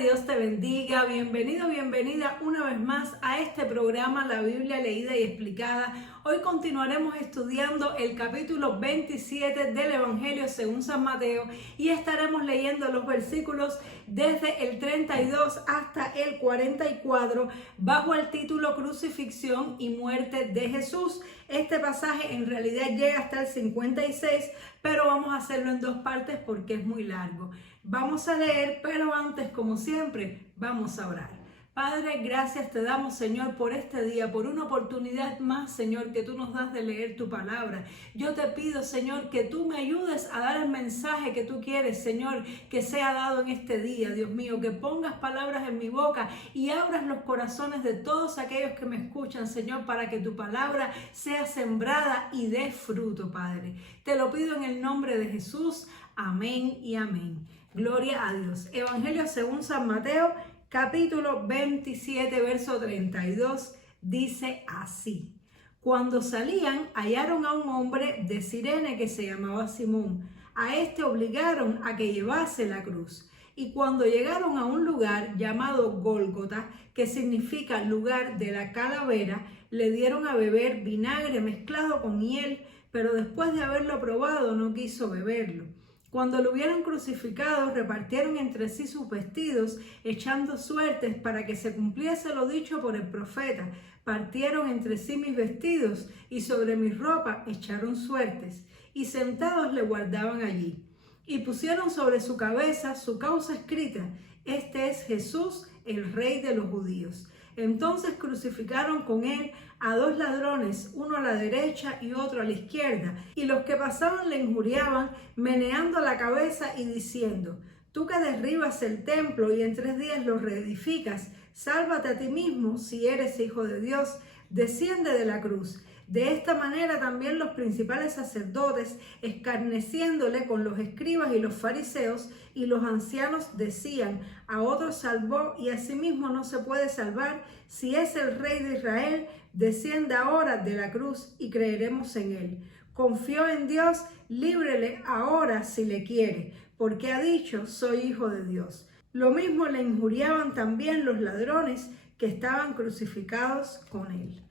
Dios te bendiga. Bienvenido, bienvenida una vez más a este programa, La Biblia Leída y Explicada. Hoy continuaremos estudiando el capítulo 27 del Evangelio según San Mateo y estaremos leyendo los versículos desde el 32 hasta el 44 bajo el título Crucifixión y muerte de Jesús. Este pasaje en realidad llega hasta el 56, pero vamos a hacerlo en dos partes porque es muy largo. Vamos a leer, pero antes, como siempre, vamos a orar. Padre, gracias te damos, Señor, por este día, por una oportunidad más, Señor, que tú nos das de leer tu palabra. Yo te pido, Señor, que tú me ayudes a dar el mensaje que tú quieres, Señor, que sea dado en este día, Dios mío, que pongas palabras en mi boca y abras los corazones de todos aquellos que me escuchan, Señor, para que tu palabra sea sembrada y dé fruto, Padre. Te lo pido en el nombre de Jesús. Amén y amén. Gloria a Dios. Evangelio según San Mateo, capítulo 27, verso 32, dice así. Cuando salían, hallaron a un hombre de Cirene que se llamaba Simón. A este obligaron a que llevase la cruz. Y cuando llegaron a un lugar llamado Gólgota, que significa lugar de la calavera, le dieron a beber vinagre mezclado con hiel, pero después de haberlo probado no quiso beberlo. Cuando lo hubieron crucificado, repartieron entre sí sus vestidos, echando suertes para que se cumpliese lo dicho por el profeta. Partieron entre sí mis vestidos y sobre mi ropa echaron suertes, y sentados le guardaban allí. Y pusieron sobre su cabeza su causa escrita: Este es Jesús, el Rey de los judíos. Entonces crucificaron con él a dos ladrones, uno a la derecha y otro a la izquierda. Y los que pasaban le injuriaban, meneando la cabeza y diciendo: Tú que derribas el templo y en 3 días lo reedificas, sálvate a ti mismo si eres hijo de Dios, desciende de la cruz. De esta manera también los principales sacerdotes, escarneciéndole con los escribas y los fariseos y los ancianos, decían: a otros salvó y a sí mismo no se puede salvar. Si es el Rey de Israel, descienda ahora de la cruz y creeremos en él. Confió en Dios, líbrele ahora si le quiere, porque ha dicho: soy hijo de Dios. Lo mismo le injuriaban también los ladrones que estaban crucificados con él.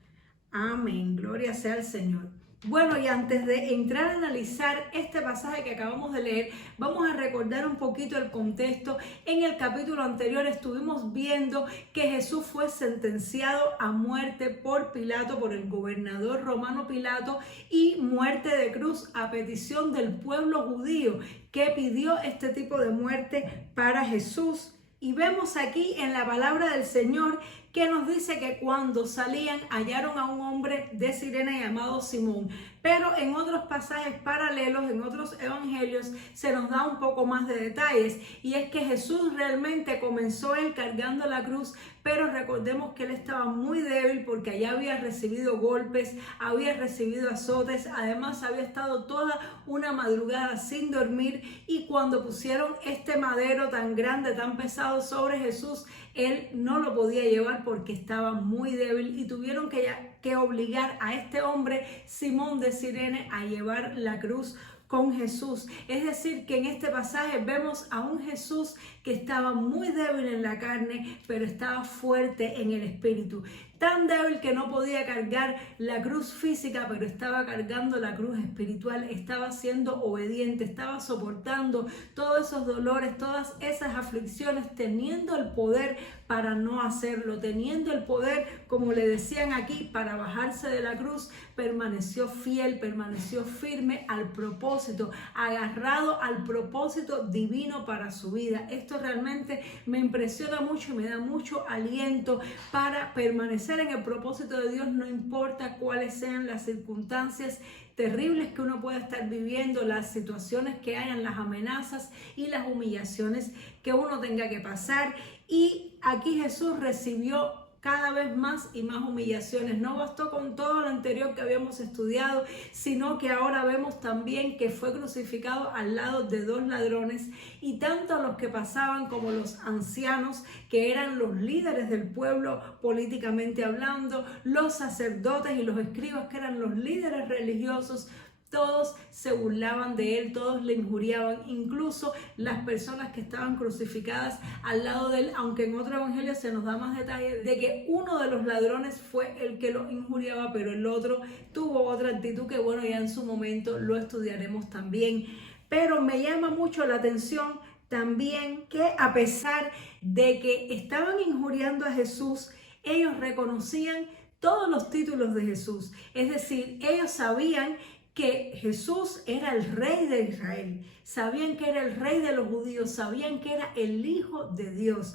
Amén, gloria sea al Señor. Bueno, y antes de entrar a analizar este pasaje que acabamos de leer, vamos a recordar un poquito el contexto. En el capítulo anterior estuvimos viendo que Jesús fue sentenciado a muerte por Pilato, por el gobernador romano Pilato, y muerte de cruz a petición del pueblo judío que pidió este tipo de muerte para Jesús. Y vemos aquí en la palabra del Señor que nos dice que cuando salían hallaron a un hombre de Cirene llamado Simón. Pero en otros pasajes paralelos, en otros evangelios, se nos da un poco más de detalles. Y es que Jesús realmente comenzó él cargando la cruz, pero recordemos que él estaba muy débil porque allá había recibido golpes, había recibido azotes, además había estado toda una madrugada sin dormir, y cuando pusieron este madero tan grande, tan pesado sobre Jesús, él no lo podía llevar porque estaba muy débil y tuvieron que obligar a este hombre, Simón de Cirene, a llevar la cruz con Jesús. Es decir, que en este pasaje vemos a un Jesús que estaba muy débil en la carne, pero estaba fuerte en el espíritu. Tan débil que no podía cargar la cruz física, pero estaba cargando la cruz espiritual, estaba siendo obediente, estaba soportando todos esos dolores, todas esas aflicciones, teniendo el poder para no hacerlo, teniendo el poder, como le decían aquí, para bajarse de la cruz. Permaneció fiel, permaneció firme al propósito, agarrado al propósito divino para su vida. Esto realmente me impresiona mucho y me da mucho aliento para permanecer en el propósito de Dios, no importa cuáles sean las circunstancias terribles que uno pueda estar viviendo, las situaciones que hayan, las amenazas y las humillaciones que uno tenga que pasar. Y aquí Jesús recibió cada vez más y más humillaciones. No bastó con todo lo anterior que habíamos estudiado, sino que ahora vemos también que fue crucificado al lado de dos ladrones, y tanto los que pasaban como los ancianos, que eran los líderes del pueblo políticamente hablando, los sacerdotes y los escribas, que eran los líderes religiosos, Todos se burlaban de él, todos le injuriaban, incluso las personas que estaban crucificadas al lado de él, aunque en otro evangelio se nos da más detalle de que uno de los ladrones fue el que lo injuriaba, pero el otro tuvo otra actitud que bueno, ya en su momento lo estudiaremos también. Pero me llama mucho la atención también que a pesar de que estaban injuriando a Jesús, ellos reconocían todos los títulos de Jesús. Es decir, ellos sabían que Jesús era el rey de Israel, sabían que era el rey de los judíos, sabían que era el Hijo de Dios,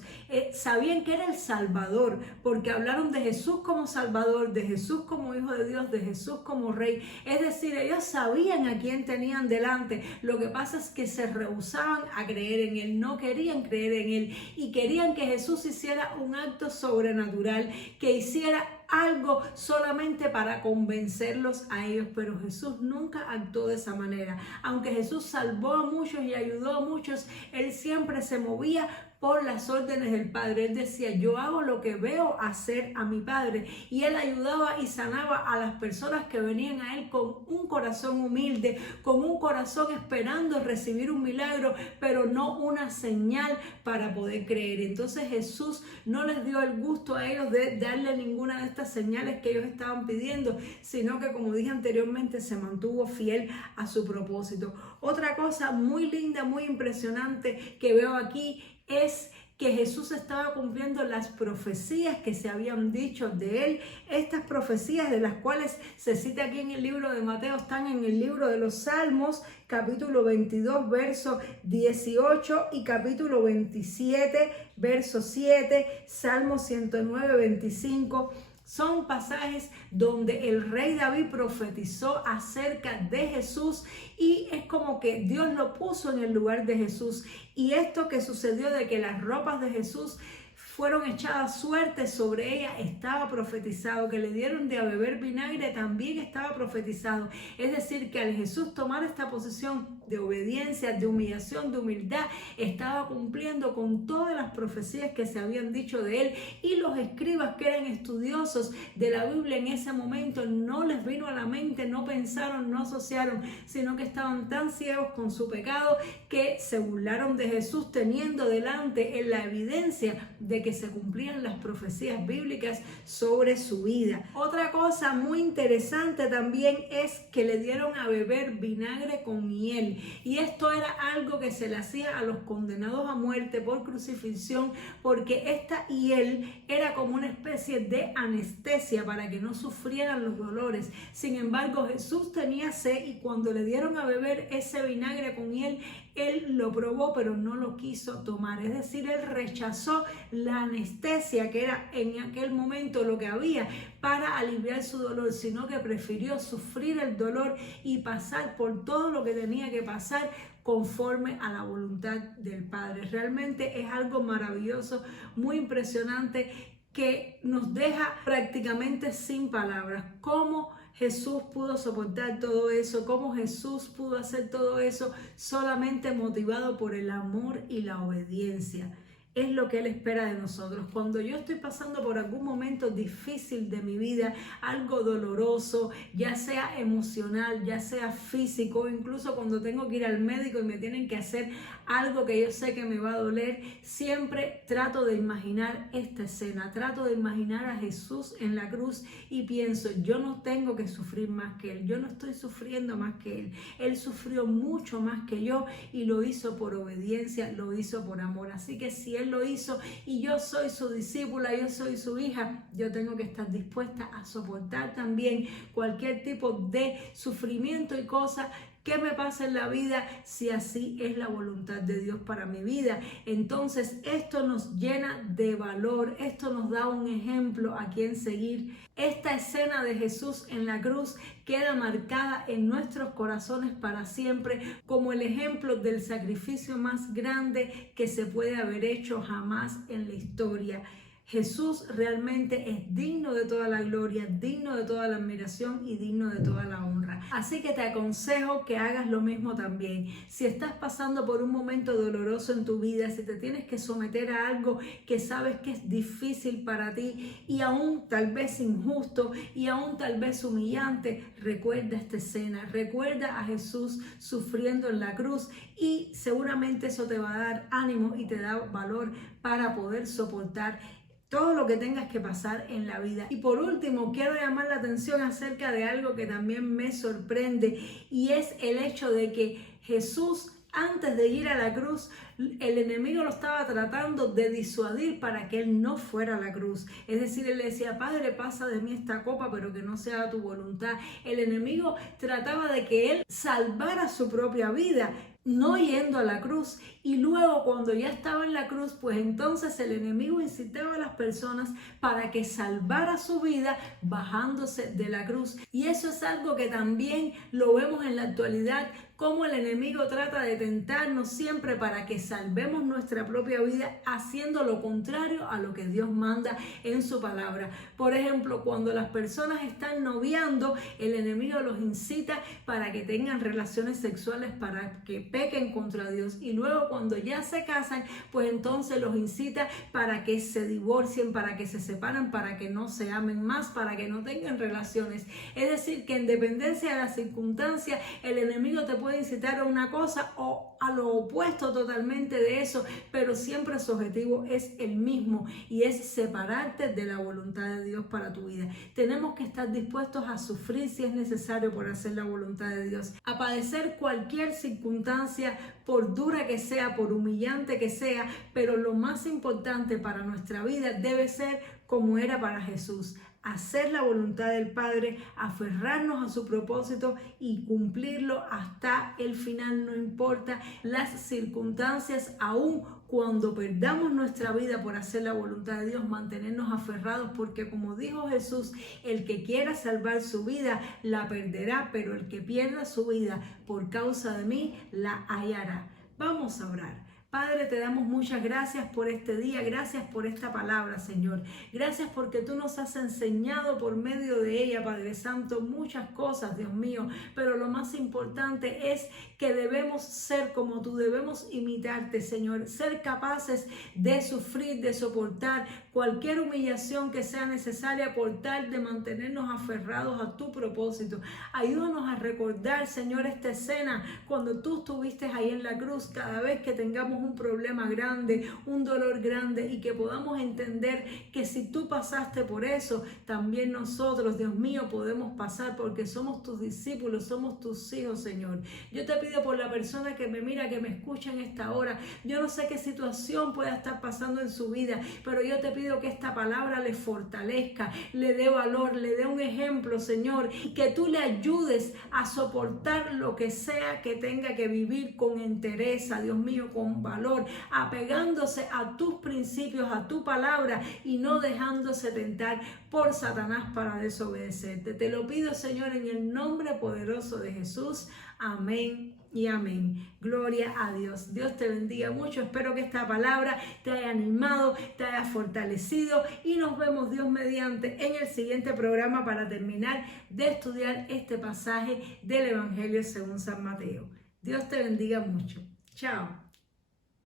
sabían que era el Salvador, porque hablaron de Jesús como Salvador, de Jesús como Hijo de Dios, de Jesús como Rey. Es decir, ellos sabían a quién tenían delante. Lo que pasa es que se rehusaban a creer en Él, no querían creer en Él y querían que Jesús hiciera un acto sobrenatural, que hiciera algo solamente para convencerlos a ellos, pero Jesús nunca actuó de esa manera. Aunque Jesús salvó a muchos y ayudó a muchos, Él siempre se movía por las órdenes del Padre. Él decía, yo hago lo que veo hacer a mi Padre, y Él ayudaba y sanaba a las personas que venían a Él con un corazón humilde, con un corazón esperando recibir un milagro, pero no una señal para poder creer. Entonces Jesús no les dio el gusto a ellos de darle ninguna de estas señales que ellos estaban pidiendo, sino que, como dije anteriormente, se mantuvo fiel a su propósito. Otra cosa muy linda, muy impresionante que veo aquí es que Jesús estaba cumpliendo las profecías que se habían dicho de Él. Estas profecías, de las cuales se cita aquí en el libro de Mateo, están en el libro de los Salmos, capítulo 22, verso 18, y capítulo 27, verso 7, Salmo 109, 25. Son pasajes donde el rey David profetizó acerca de Jesús, y es como que Dios lo puso en el lugar de Jesús. Y esto que sucedió de que las ropas de Jesús fueron echadas suertes sobre ella, estaba profetizado. Que le dieron de a beber vinagre, también estaba profetizado. Es decir, que al Jesús tomar esta posición de obediencia, de humillación, de humildad, estaba cumpliendo con todas las profecías que se habían dicho de él. Y los escribas, que eran estudiosos de la Biblia en ese momento, no les vino a la mente, no pensaron, no asociaron, sino que estaban tan ciegos con su pecado que se burlaron de Jesús, teniendo delante en la evidencia de que se cumplían las profecías bíblicas sobre su vida. Otra cosa muy interesante también es que le dieron a beber vinagre con miel, y esto era algo que se le hacía a los condenados a muerte por crucifixión, porque esta hiel era como una especie de anestesia para que no sufrieran los dolores. Sin embargo, Jesús tenía sed, y cuando le dieron a beber ese vinagre con miel, él lo probó, pero no lo quiso tomar. Es decir, él rechazó la anestesia que era en aquel momento lo que había para aliviar su dolor, sino que prefirió sufrir el dolor y pasar por todo lo que tenía que pasar conforme a la voluntad del Padre. Realmente es algo maravilloso, muy impresionante, que nos deja prácticamente sin palabras. ¿Cómo Jesús pudo soportar todo eso? ¿Cómo Jesús pudo hacer todo eso? Solamente motivado por el amor y la obediencia. Es lo que Él espera de nosotros. Cuando yo estoy pasando por algún momento difícil de mi vida, algo doloroso, ya sea emocional, ya sea físico, incluso cuando tengo que ir al médico y me tienen que hacer algo que yo sé que me va a doler, siempre trato de imaginar esta escena, trato de imaginar a Jesús en la cruz y pienso, yo no tengo que sufrir más que Él, yo no estoy sufriendo más que Él. Él sufrió mucho más que yo y lo hizo por obediencia, lo hizo por amor. Así que si Él lo hizo y yo soy su discípula, yo soy su hija, yo tengo que estar dispuesta a soportar también cualquier tipo de sufrimiento y cosa que me pasa en la vida, si así es la voluntad de Dios para mi vida. Entonces esto nos llena de valor, esto nos da un ejemplo a quien seguir. Esta escena de Jesús en la cruz queda marcada en nuestros corazones para siempre como el ejemplo del sacrificio más grande que se puede haber hecho jamás en la historia. Jesús realmente es digno de toda la gloria, digno de toda la admiración y digno de toda la honra. Así que te aconsejo que hagas lo mismo también. Si estás pasando por un momento doloroso en tu vida, si te tienes que someter a algo que sabes que es difícil para ti y aún tal vez injusto y aún tal vez humillante, recuerda esta escena, recuerda a Jesús sufriendo en la cruz y seguramente eso te va a dar ánimo y te da valor para poder soportar todo lo que tengas que pasar en la vida. Y por último, quiero llamar la atención acerca de algo que también me sorprende y es el hecho de que Jesús, antes de ir a la cruz, el enemigo lo estaba tratando de disuadir para que él no fuera a la cruz. Es decir, él le decía: Padre, pasa de mí esta copa, pero que no sea tu voluntad. El enemigo trataba de que él salvara su propia vida, no yendo a la cruz. Y luego, cuando ya estaba en la cruz, pues entonces el enemigo incitaba a las personas para que salvara su vida bajándose de la cruz. Y eso es algo que también lo vemos en la actualidad, cómo el enemigo trata de tentarnos siempre para que salvemos nuestra propia vida haciendo lo contrario a lo que Dios manda en su palabra. Por ejemplo, cuando las personas están noviando, el enemigo los incita para que tengan relaciones sexuales, para que pequen contra Dios, y luego cuando ya se casan, pues entonces los incita para que se divorcien, para que se separen, para que no se amen más, para que no tengan relaciones. Es decir, que en dependencia de las circunstancias, el enemigo te puede incitar a una cosa o a lo opuesto totalmente de eso, pero siempre su objetivo es el mismo y es separarte de la voluntad de Dios para tu vida. Tenemos que estar dispuestos a sufrir si es necesario por hacer la voluntad de Dios, a padecer cualquier circunstancia, por dura que sea, por humillante que sea, pero lo más importante para nuestra vida debe ser como era para Jesús: hacer la voluntad del Padre, aferrarnos a su propósito y cumplirlo hasta el final, no importa las circunstancias. Aún cuando perdamos nuestra vida por hacer la voluntad de Dios, mantenernos aferrados, porque como dijo Jesús, el que quiera salvar su vida la perderá, pero el que pierda su vida por causa de mí la hallará. Vamos a orar. Padre, te damos muchas gracias por este día, gracias por esta palabra, Señor. Gracias porque tú nos has enseñado por medio de ella, Padre Santo, muchas cosas, Dios mío. Pero lo más importante es que debemos ser como tú, debemos imitarte, Señor. Ser capaces de sufrir, de soportar cualquier humillación que sea necesaria por tal de mantenernos aferrados a tu propósito. Ayúdanos a recordar, Señor, esta escena cuando tú estuviste ahí en la cruz, cada vez que tengamos un problema grande, un dolor grande, y que podamos entender que si tú pasaste por eso, también nosotros, Dios mío, podemos pasar, porque somos tus discípulos, somos tus hijos, Señor. Yo te pido por la persona que me mira, que me escucha en esta hora. Yo no sé qué situación pueda estar pasando en su vida, pero yo te pido que esta palabra le fortalezca, le dé valor, le dé un ejemplo, Señor, y que tú le ayudes a soportar lo que sea que tenga que vivir con entereza, Dios mío, con valor, apegándose a tus principios, a tu palabra, y no dejándose tentar por Satanás para desobedecerte. Te lo pido, Señor, en el nombre poderoso de Jesús. Amén y amén. Gloria a Dios. Dios te bendiga mucho. Espero que esta palabra te haya animado, te haya fortalecido, y nos vemos, Dios mediante, en el siguiente programa para terminar de estudiar este pasaje del Evangelio según San Mateo. Dios te bendiga mucho. Chao.